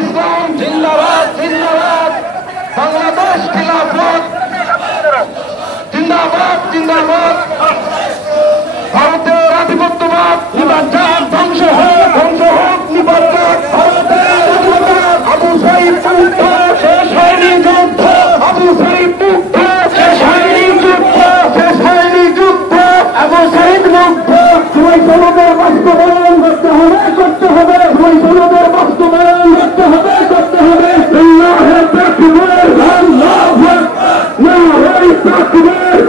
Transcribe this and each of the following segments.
ইসলাম জিন্দাবাদ জিন্দাবাদ, বাংলাদেশ খিলাফত জিন্দাবাদ জিন্দাবাদ, ভারতের আধিপত্যবাদ নিবারণ ধ্বংস হোক নিবারণ, ভারতের আধিপত্যবাদ আবু সাইদ মুক্ত, শেষ হয়নি যুদ্ধ, আবু সাইদ মুক্ত, শেষ হয়নি যুদ্ধ, শেষ হয়নি যুদ্ধ, আবু সাইদ মুক্ত। সবাই সনদের বাস্তবায়ন করতে হবে, সবাই সনদের বাস্তবায়ন করতে হবে। আল্লাহু আকবার, আল্লাহু আকবার, নারে তাকবীর।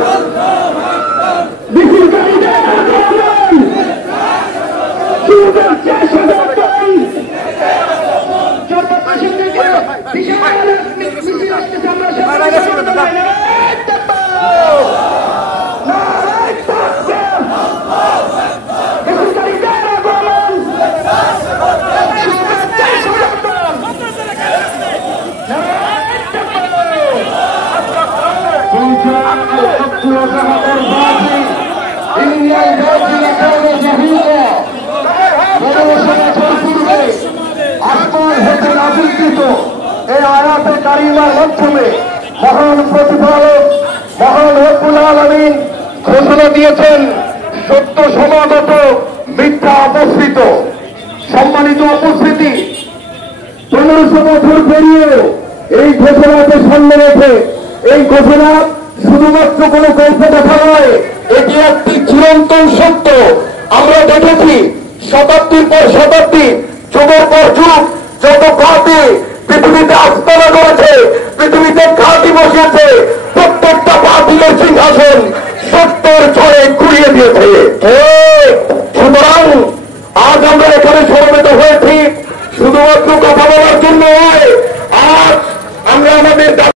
মিছিলকারীদের আন্দোলন শুরু শেষ হবে। চরপাশে থেকে বিশাল মিছিল আসতেছে, আমরা সবাই এই আয়াতে কারিমার মাধ্যমে মহান প্রতিপালক মহান রব্বুল আলামিন ঘোষণা দিয়েছেন, সত্য সমাগত মিথ্যা অপসৃত। সম্মানিত উপস্থিতি, 1500 বছর পেরিয়ে এই ঘোষণাকে সামনে রেখে এই ঘোষণা শুধুমাত্র কোনো গল্প কথা নয়, এটি একটি চিরন্তন সত্য। আমরা দেখেছি শতাব্দীর পর শতাব্দী, যুগের পর যুগ, যত ঘাঁটি পৃথিবীতে আস্তানা করেছে, পৃথিবীতে ঘাঁটি বসিয়েছে, প্রত্যেকটা বাতিলের সিংহাসন সত্যের ঝড়ে ঘুরিয়ে দিয়েছে। সুতরাং আজ আমরা এখানে সমবেত হয়েছি শুধুমাত্র কথা বলার জন্য নয়, আজ আমরা আমাদের